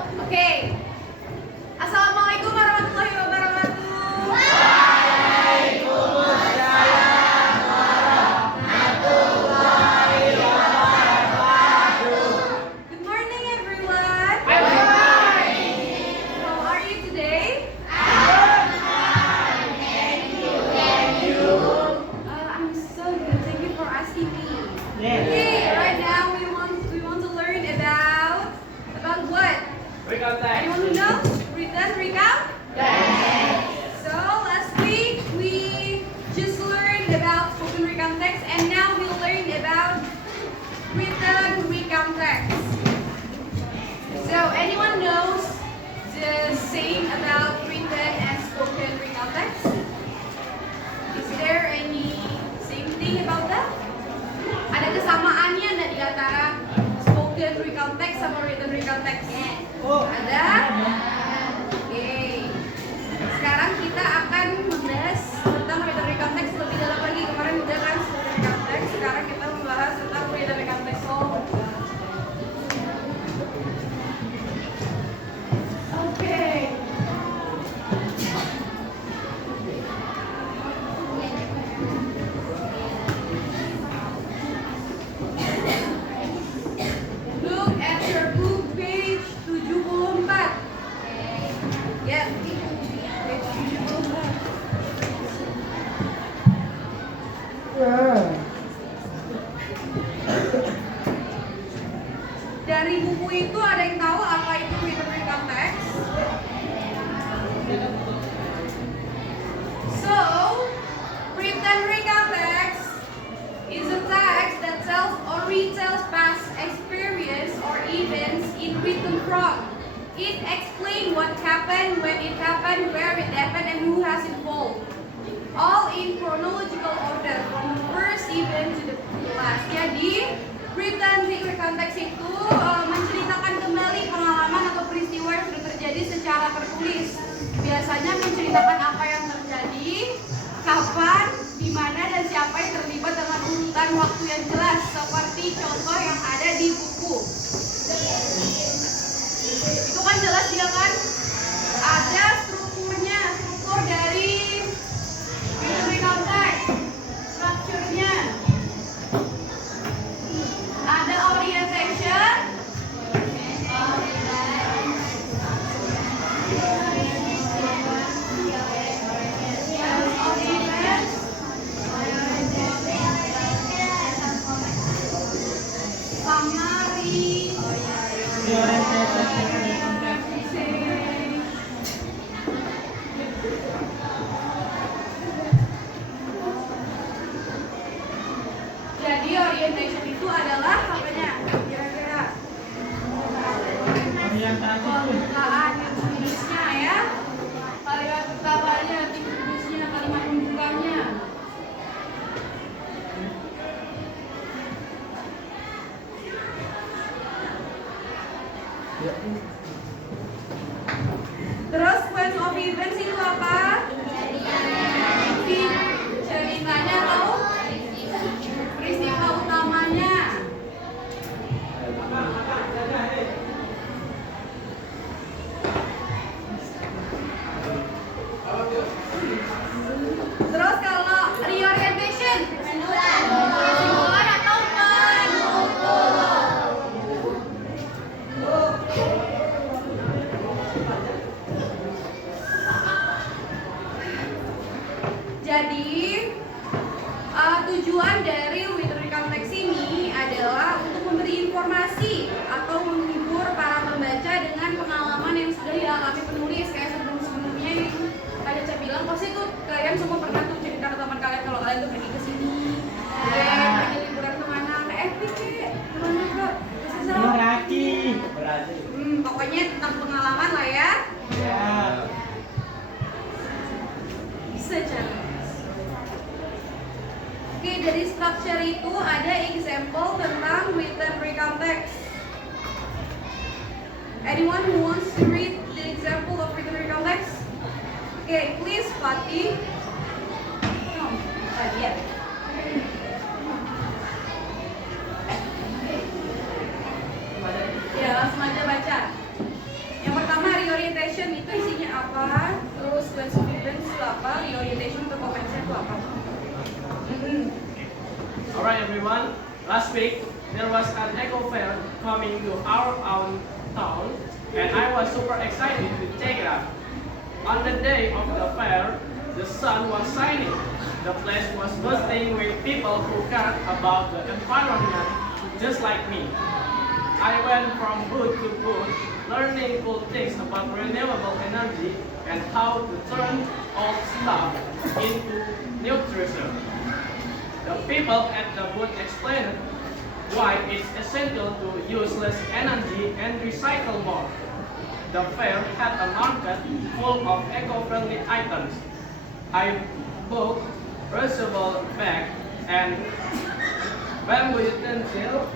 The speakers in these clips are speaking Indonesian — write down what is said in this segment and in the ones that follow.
Oke. Assalamualaikum warahmatullahi wabarakatuh. Waalaikumsalam warahmatullahi wabarakatuh. Good morning, everyone. Good morning. How are you today? Thank you. I'm so good. Thank you for asking me. Yes. Okay, right now we want to learn about what? Anyone who knows? Written recount? So last week we just learned about spoken recount text, and now we'll learn about written recount text. So anyone knows the saying about written and spoken recount text? Is there any same thing about that? Ada kesamaannya nggak di antara spoken recount text sama written recount text? Ada? Oke. Sekarang kita akan membahas tentang written recount text lebih dalam lagi. Kemarin udah kan spoken recount text, sekarang kita membahas tentang written recount text. Oke. Look at your book page 74. Ya, page 74. Dari buku itu ada yang tahu apa itu written recount text? So, written recount text is a text that tells or retells past experience or events in written form. It explains what happened, when it happened, where it happened, and who has involved. All in chronological order from the first event to the last. Jadi, written recount text itu menceritakan kembali pengalaman atau peristiwa yang sudah terjadi secara tertulis. Biasanya menceritakan apa yang terjadi, kapan, di mana, dan siapa yang terlibat dengan urutan waktu yang jelas, seperti contoh yang ada di buku. Itu kan jelas dia kan? Ada strukturnya, struktur dari written recount text, strukturnya. Ada orientation, summary, jadi orientation itu adalah apanya? Kira-kira pembukaan introduksinya ya, kalimat utamanya, introduksinya, kalimat pembukanya. Terus sequence of events itu apa? Ceritanya atau peristiwa utamanya. Terus kalau reorientation, kesimpulan atau penutup. Jadi tujuan dari written recount text ini adalah untuk memberi informasi atau menghibur para pembaca dengan pengalaman yang sudah dialami penulis. Kayak sebelum-sebelumnya yang tadi saya bilang, pasti tuh kalian semua pernah tuh cerita ke teman kalian kalau kalian tuh pergi ke sini, pergi liburan kemana, ke Epic kemana kok? Pokoknya tentang pengalaman lah ya. Secara Oke, dari structure itu ada example tentang written recount text. Anyone who wants to read the example of written recount text? Okay, please, Fatih. Lihat. Ya, langsung aja baca. itu apa? Alright everyone, last week there was an eco fair coming to our own town and I was super excited to check it out. On the day of the fair, the sun was shining. The place was buzzing with people who cared about the environment just like me. I went from booth to booth learning cool things about renewable energy and how to turn old stuff into nutrition. The people at the booth explained why it's essential to use less energy and recycle more. The fair had a market full of eco-friendly items. I bought reusable bags and bamboo utensils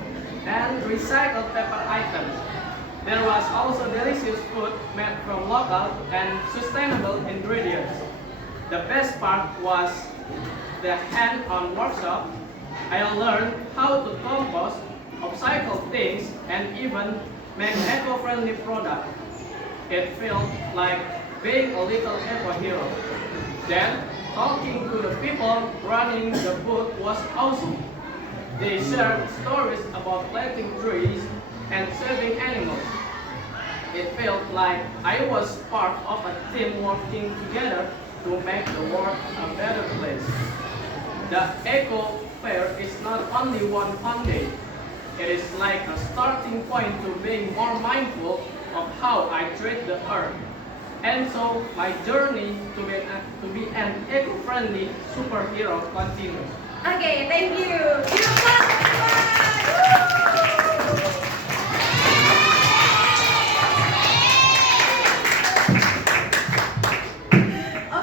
and recycled paper items. There was also delicious food made from local and sustainable ingredients. The best part was the hand-on workshop. I learned how to compost, upcycle things, and even make eco-friendly products. It felt like being a little eco-hero. Then, talking to the people running the booth was awesome. They shared stories about planting trees and saving animals. It felt like I was part of a team working together to make the world a better place. The Eco Fair is not only one fun day. It is like a starting point to being more mindful of how I treat the earth. And so my journey to be an eco-friendly superhero continues. Okay, thank you. Give applause, everyone.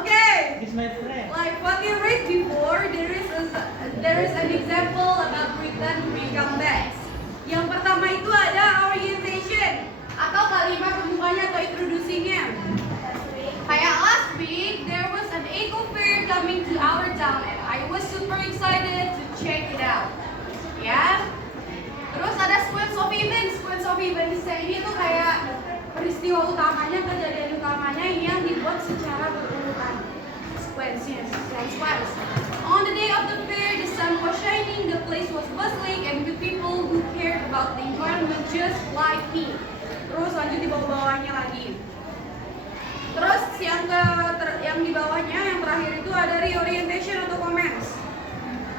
Okay. He's my friend. Like what you read before, there is an example about written recount text. Yang pertama itu ada orientation atau kalimat pembukanya atau introducingnya. Kayak last week, there was an eco fair coming to our town and I was super excited to check it out. Ya. Terus ada sequence of events. Sequence of events ini tuh kayak peristiwa utamanya, kejadian utamanya yang dibuat secara berurutan. Sequence. On the day of the fair, the sun was shining, the place was bustling, and the people who cared about the environment just like me. Terus lanjut di bawah-bawahnya lagi. Terus yang di bawahnya yang terakhir itu ada reorientation atau comments.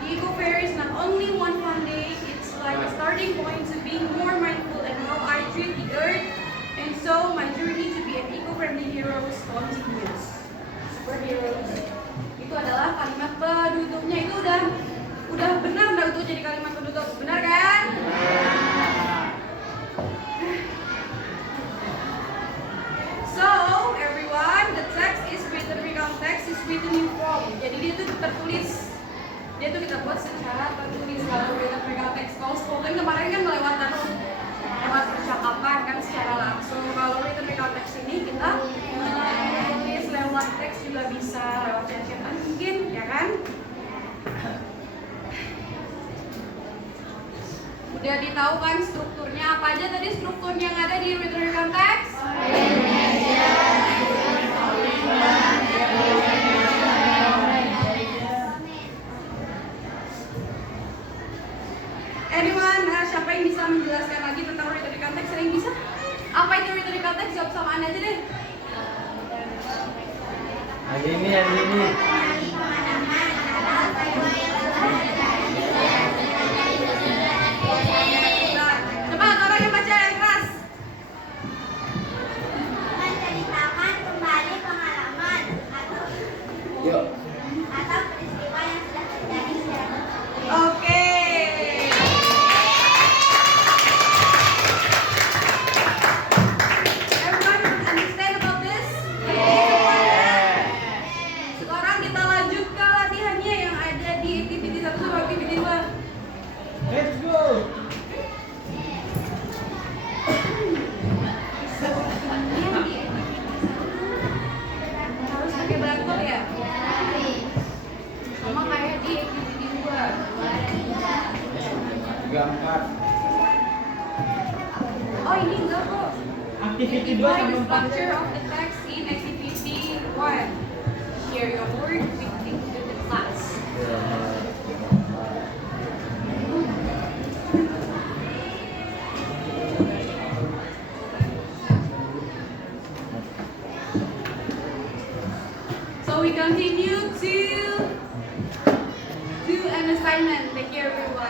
The eco fair is not only one fun day, it's like a starting point to being more mindful and how I treat the earth, and so my journey to be an eco-friendly hero continues. Superheroes. Itu adalah kalimat penutupnya. Itu udah benar nggak untuk jadi kalimat penutup, benar kan? So everyone, the text is written, recount text is written in form. Jadi dia tuh tertulis, dia tuh kita buat secara tertulis. Kalau written recount text, kalau spoken kemarin kan lewat percakapan kan secara langsung. Kalau written recount text ini kita tulis lewat teks juga bisa, lewat chat-chatan mungkin, ya kan? Udah ditahu kan strukturnya, apa aja tadi strukturnya yang ada di written recount text? Anyone, siapa yang bisa menjelaskan lagi tentang written recount text? Ada yang bisa? Apa itu written recount text? Jawab samaan aja deh. Yang ini. Cepat, orang yang baca yang keras. Menceritakan kembali pengalaman Yuk. atau peristiwa yang sudah terjadi secara tertulis. Oke. Everyone understand about this? Sekarang kita lanjut ke latihannya yang ada di activity 1 sama activity 2. Let's go. Harus pakai blackboard ya? Sama kayak di activity 2. Gambar. Oh ini enggak kok. Activity 2 Define the sama 4. structure of the text in activity 1. Share your work with the class. we continue to do an assignment. Thank you everyone.